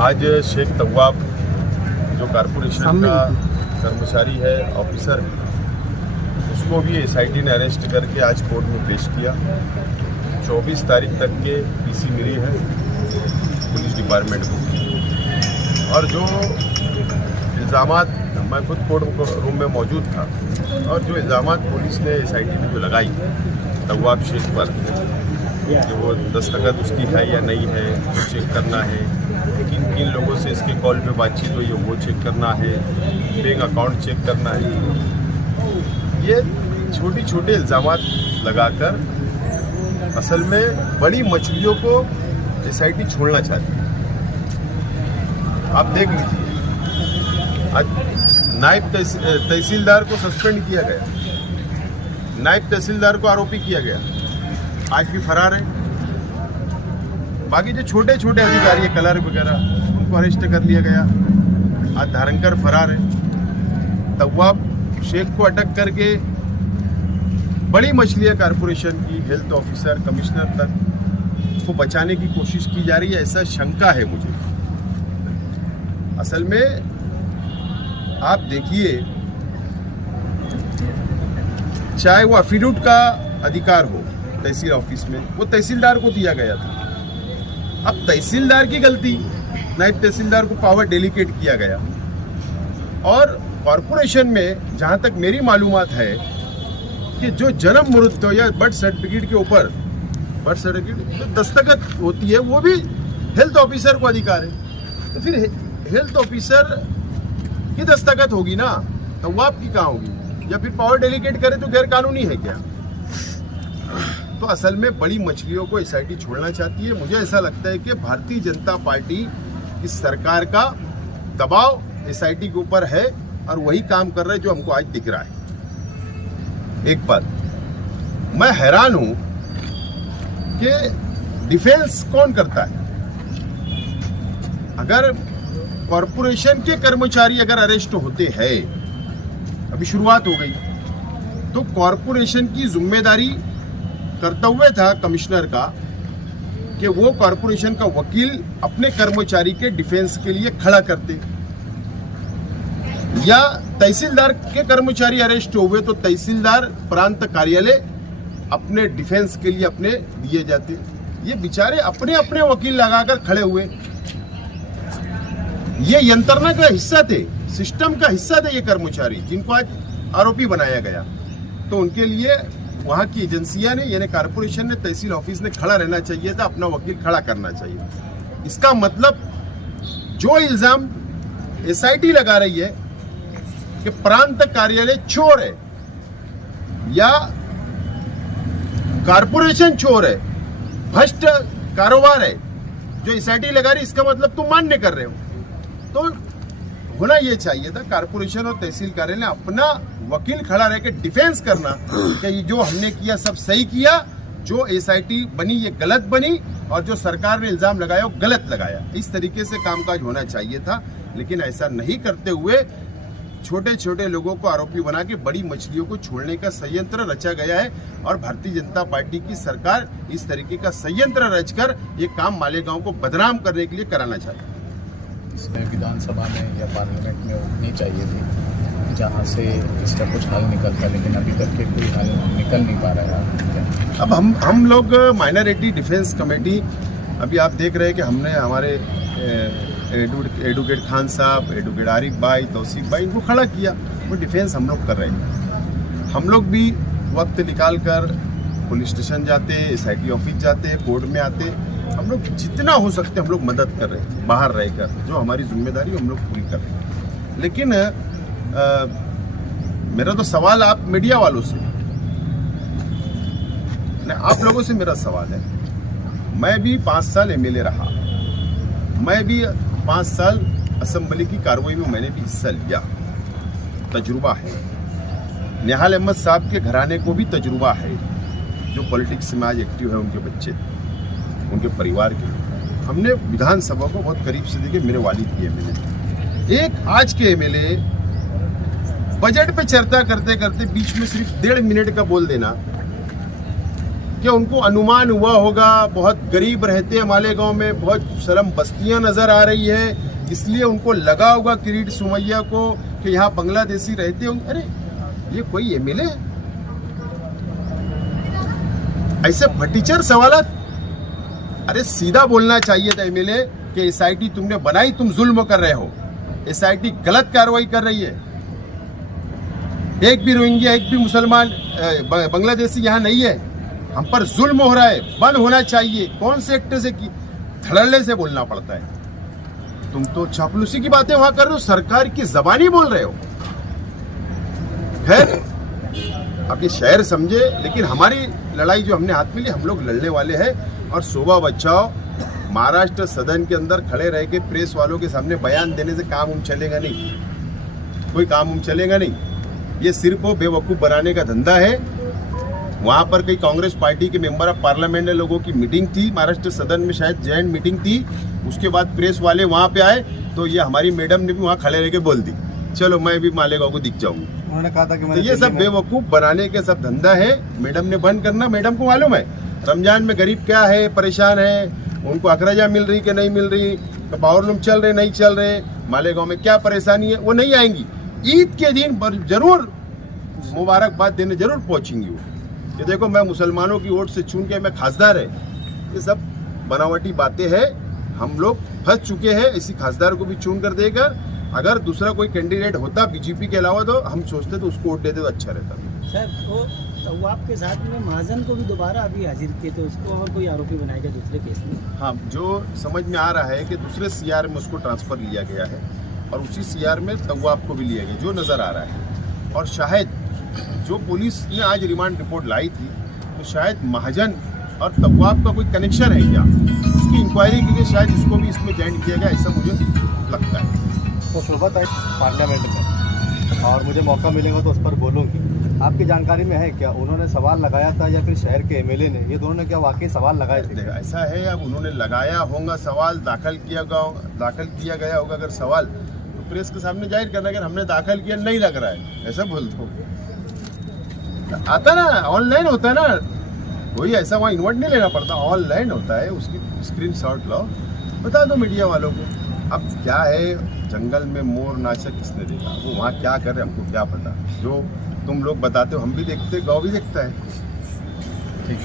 आज शेख तव्वाब जो कारपोरेशन का कर्मचारी है, ऑफिसर है, उसको भी एसआईटी ने अरेस्ट करके आज कोर्ट में पेश किया। 24 तारीख तक के पीसी मिली है पुलिस डिपार्टमेंट को। और जो इल्ज़ामात, मैं खुद कोर्ट रूम में मौजूद था, और जो इल्ज़ामात पुलिस ने एसआईटी ने जो लगाई तव्वाब शेख पर कि वो दस्तखत उसकी है या नहीं है वो चेक करना है, किन किन लोगों से इसके कॉल पे बातचीत हुई है वो चेक करना है, बैंक अकाउंट चेक करना है, ये छोटी छोटे इल्ज़ामात लगाकर असल में बड़ी मछलियों को एसआईटी छोड़ना चाहती है। आप देख लीजिए, आज नायब तहसीलदार को सस्पेंड किया गया, नायब तहसीलदार को आरोपी किया गया, आज भी फरार है। बाकी जो छोटे छोटे अधिकारी है, कलर वगैरह, उनको अरेस्ट कर लिया गया, आज धारणकर फरार है। तव्वाब शेख को अटक करके बड़ी मछलियां कारपोरेशन की हेल्थ ऑफिसर, कमिश्नर तक को बचाने की कोशिश की जा रही है, ऐसा शंका है मुझे। असल में आप देखिए, चाहे वो एफिडेविट का अधिकार हो तहसील ऑफिस में, वो तहसीलदार को दिया गया था। अब तहसीलदार की गलती, नायब तहसीलदार को पावर डेलीकेट किया गया। और कॉरपोरेशन में जहां तक मेरी मालूमात है कि जो जन्म मृत्यु या बर्थ सर्टिफिकेट के ऊपर बर्थ सर्टिफिकेट जो दस्तखत होती है वो भी हेल्थ ऑफिसर को अधिकार है। तो फिर हेल्थ ऑफिसर की दस्तखत होगी ना, तो वो आपकी कहाँ होगी? या फिर पावर डेलीकेट करे तो गैर कानूनी है क्या? तो असल में बड़ी मछलियों को एसआईटी छोड़ना चाहती है। मुझे ऐसा लगता है कि भारतीय जनता पार्टी की सरकार का दबाव एसआईटी के ऊपर है और वही काम कर रहे हैं जो हमको आज दिख रहा है। एक बात मैं हैरान हूं कि डिफेंस कौन करता है? अगर कॉरपोरेशन के कर्मचारी अगर अरेस्ट होते हैं, अभी शुरुआत हो गई, तो कॉरपोरेशन की जिम्मेदारी कर्तव्य था कमिश्नर का कि वो कॉरपोरेशन का वकील अपने कर्मचारी के डिफेंस के लिए खड़ा करते, या तहसीलदार के कर्मचारी अरेस्ट हुए तो तहसीलदार प्रांत कार्यालय अपने डिफेंस के लिए अपने दिए जाते। ये बेचारे अपने अपने वकील लगाकर खड़े हुए, ये यंत्रणा का हिस्सा थे, सिस्टम का हिस्सा थे ये कर्मचारी, जिनको आज आरोपी बनाया गया। तो उनके लिए वहां की एजेंसियां ने, यानी कारपोरेशन ने, तहसील ऑफिस ने खड़ा रहना चाहिए था, अपना वकील खड़ा करना चाहिए। इसका मतलब जो इल्जाम एसआईटी लगा रही है कि प्रांत कार्यालय चोर है या कारपोरेशन चोर है, भ्रष्ट कारोबार है, जो एसआईटी लगा रही, इसका मतलब तुम मान्य कर रहे हो। तो होना यह चाहिए था कारपोरेशन और तहसील कार्यालय ने अपना वकील खड़ा रह के डिफेंस करना कि जो हमने किया सब सही किया, जो एसआईटी बनी ये गलत बनी, और जो सरकार ने इल्जाम लगाया वो गलत लगाया। इस तरीके से कामकाज होना चाहिए था, लेकिन ऐसा नहीं करते हुए छोटे छोटे लोगों को आरोपी बना के बड़ी मछलियों को छोड़ने का संयंत्र रचा गया है। और भारतीय जनता पार्टी की सरकार इस तरीके का संयंत्र रचकर ये काम मालेगांव को बदनाम करने के लिए कराना चाहिए। इसमें विधानसभा में या पार्लियामेंट में उठनी चाहिए थी, जहां से इसका कुछ हल निकलता, लेकिन अभी तक के कोई हल निकल नहीं पा रहा है। अब हम लोग माइनॉरिटी डिफेंस कमेटी, अभी आप देख रहे हैं कि हमने हमारे एडवोकेट खान साहब, एडवोकेट आरिफ भाई, तौसीफ भाई, इनको खड़ा किया, वो डिफेंस हम लोग कर रहे हैं। हम लोग भी वक्त निकाल कर पुलिस स्टेशन जाते, एसआईटी ऑफिस जाते, कोर्ट में आते, हम लोग जितना हो सकते हम लोग मदद कर रहे हैं, बाहर रहकर जो हमारी जिम्मेदारी हम लोग पूरी कर रहे हैं। लेकिन मेरा तो सवाल आप मीडिया वालों से, आप लोगों से मेरा सवाल है, मैं भी 5 साल एमएलए रहा, मैं भी 5 साल असेंबली की कार्रवाई में मैंने भी हिस्सा लिया, तजुर्बा है। निहाल अहमद साहब के घराने को भी तजुर्बा है, जो पॉलिटिक्स में आज एक्टिव है, उनके बच्चे, उनके परिवार के। हमने विधानसभा को बहुत करीब से देखे, मेरे वालिद की एमएलए। एक आज के एमएलए बजट पे चर्चा करते करते बीच में सिर्फ 1.5 मिनट का बोल देना कि उनको अनुमान हुआ होगा बहुत गरीब रहते हैं मालेगांव में, बहुत शर्म बस्तियां नजर आ रही है, इसलिए उनको लगा होगा किरीट सोमैया को कि यहाँ बांग्लादेशी रहते होंगे। अरे ये कोई एमएलए है? ऐसे फटीचर सवालात। अरे सीधा बोलना चाहिए था एमएलए कि एसआईटी तुमने बनाई, तुम जुल्म कर रहे हो, एसआईटी गलत कार्रवाई कर रही है, एक भी रोहिंग्या एक भी मुसलमान बांग्लादेशी यहाँ नहीं है, हम पर जुल्म हो रहा है, बंद होना चाहिए। कौन से एक्टर से की धड़ल्ले से बोलना पड़ता है? तुम तो चापलूसी की बातें वहां कर रहे हो, सरकार की जबानी बोल रहे हो। खैर अब ये शहर समझे, लेकिन हमारी लड़ाई जो हमने हाथ में ली, हम लोग लड़ने वाले हैं। और शोभा बचाओ महाराष्ट्र सदन के अंदर खड़े रह के प्रेस वालों के सामने बयान देने से काम चलेगा नहीं, कोई काम चलेगा नहीं। ये सिर्फ वो बेवकूफ बनाने का धंधा है। वहां पर कई कांग्रेस पार्टी के मेंबर ऑफ पार्लियामेंट ने लोगों की मीटिंग थी महाराष्ट्र सदन में, शायद जॉइंट मीटिंग थी, उसके बाद प्रेस वाले वहां पे आए तो ये हमारी मैडम ने भी वहां खड़े रह के बोल दी चलो मैं भी मालेगांव को दिख जाऊंगा। उन्होंने कहा था कि तो ये सब बेवकूफ बनाने के सब धंधा है। मैडम ने बंद करना, मैडम को मालूम है रमजान में गरीब क्या है, परेशान है, उनको अखराजा मिल रही कि नहीं मिल रही, तो पावर लूम चल रहे नहीं चल रहे, मालेगांव में क्या परेशानी है, वो नहीं आएंगी। ईद के दिन जरूर मुबारकबाद देने जरूर पहुंचेंगी वो। ये देखो मैं मुसलमानों की वोट से चुन के मैं खासदार है, ये सब बनावटी बातें हैं। हम लोग फंस चुके हैं, इसी खासदार को भी चुन कर देकर अगर दूसरा कोई कैंडिडेट होता बीजेपी के अलावा तो हम सोचते तो उसको वोट देते तो अच्छा रहता। सर तो आपके साथ में महाजन को भी दोबारा अभी हाजिर किए थे, उसको और कोई आरोपी बनाएगा दूसरे केस में? हाँ, जो समझ में आ रहा है कि दूसरे सीआर में उसको ट्रांसफर लिया गया है और उसी सीआर में तवाब को भी लिया गया, जो नज़र आ रहा है। और शायद जो पुलिस ने आज रिमांड रिपोर्ट लाई थी तो शायद महाजन और तवाब का कोई कनेक्शन है क्या, उसकी इंक्वायरी के लिए शायद इसको भी इसमें ज्वाइन किया गया, ऐसा मुझे लगता है। तो शोभा आई पार्लियामेंट में और मुझे मौका मिलेगा तो उस पर बोलूँगी। आपकी जानकारी में है क्या उन्होंने सवाल लगाया था या फिर शहर के एमएलए ने, ये दोनों ने क्या वाकई सवाल लगाए थे? ऐसा है, अब उन्होंने लगाया होगा सवाल, दाखिल किया गया होगा अगर सवाल, तो प्रेस के सामने जाहिर करना, अगर हमने दाखिल किया नहीं लग रहा है ऐसा बोल दो। आता ना, ऑनलाइन होता है ना, कोई ऐसा वहाँ इन्वर्ट नहीं लेना पड़ता, ऑनलाइन होता है, उसकी स्क्रीनशॉट लो, बता दो मीडिया वालों को। अब क्या है, जंगल में मोर नाचा किसने देखा, वो वहाँ क्या कर रहे हमको क्या पता, जो तुम लोग बताते हो हम भी देखते, गाँव भी देखता है। ठीक।